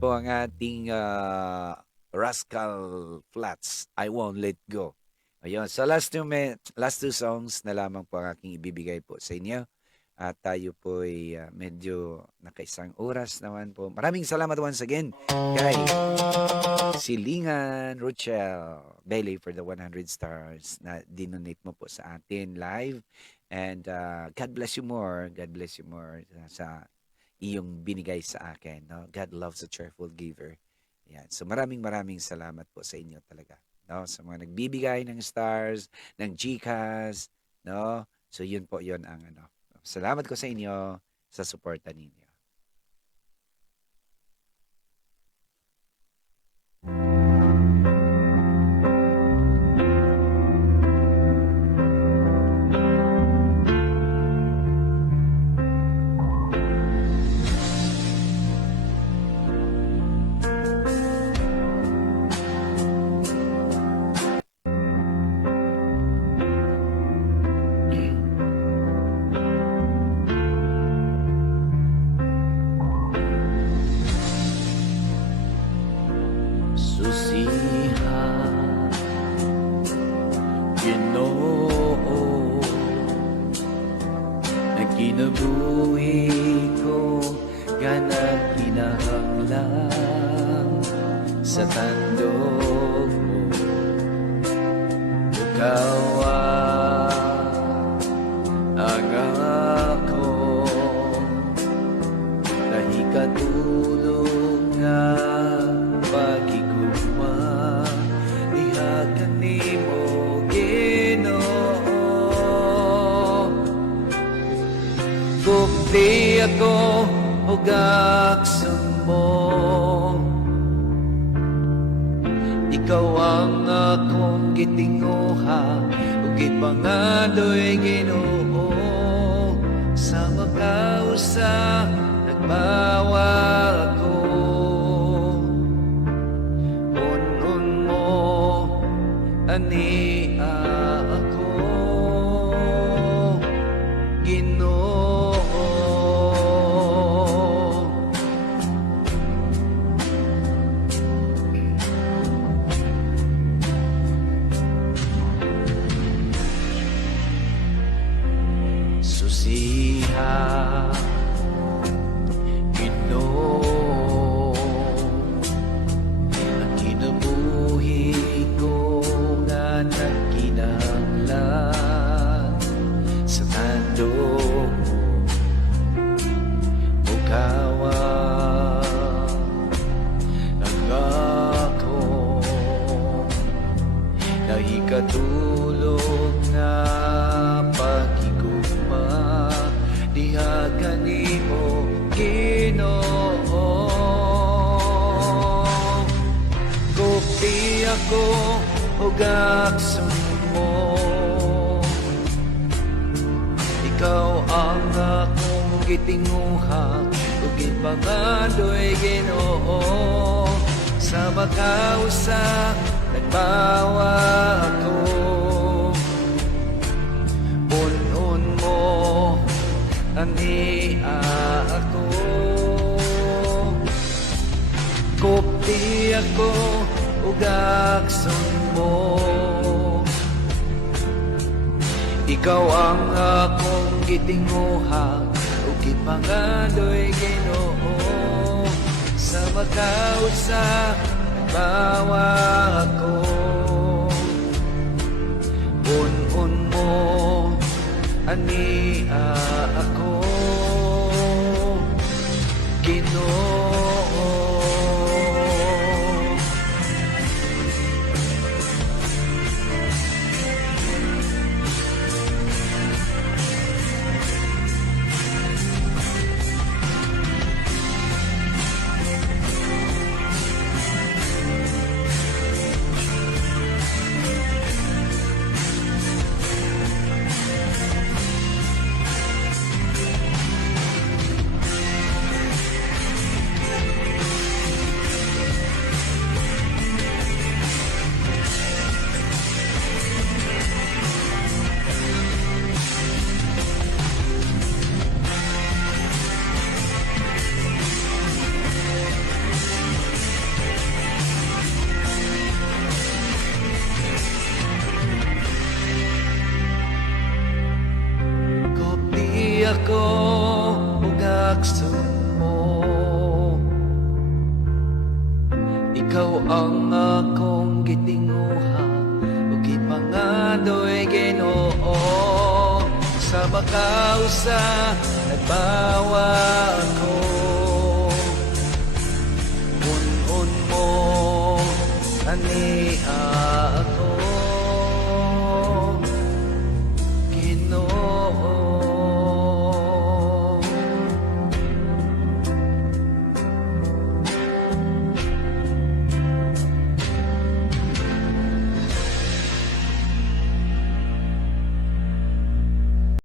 po ang ating Rascal Flats, I Won't Let Go. Ayun, so last two songs na lamang po ang aking ibibigay po sa inyo. At tayo po ay medyo nakaisang oras naman po. Maraming salamat once again kay Silingan Rochelle Bailey for the 100 stars na dinonate mo po sa atin live. And God bless you more. God bless you more sa iyong binigay sa akin. No? God loves a cheerful giver. Yan. So maraming salamat po sa inyo talaga. No? Sa mga nagbibigay ng stars, ng GCash, no? So yun po yun ang ano. Salamat ko sa inyo sa suporta ninyo. Susihan, Ginoo, na kinabuhi ko ganang kinahanglan sa tandog mo. Ikaw ang ako nahikatulog nga pagigugma ihagan nimo Ginoo. Kupti ako ug akson mo, ikaw ang akong gitinguha ug gipangadoy Ginoo. Sa makausa nagbawa ako, unon mo ania ako Ginoo. Susiha, Ginoo, ang kinabuhi ko nga nagkinahanglan sa tandog mo. Ukawa ang ako nahikatulog nga pagigugma dihagan nimo Ginoo. Kupti ako ug akson mo, ikaw ang akong gitinguha ug gipangadoy Ginoo. Sa makausa nagbawa ako, unon mo ania ako. Kupti ako ug akson mo, ikaw ang akong gitinguha ug gipangadoy Ginoo. Sa makausa nagbawa ako, unon mo ania ako Ginoo. ang akong gitinguha ug gipangadoy Ginoo sa makausa nagbawa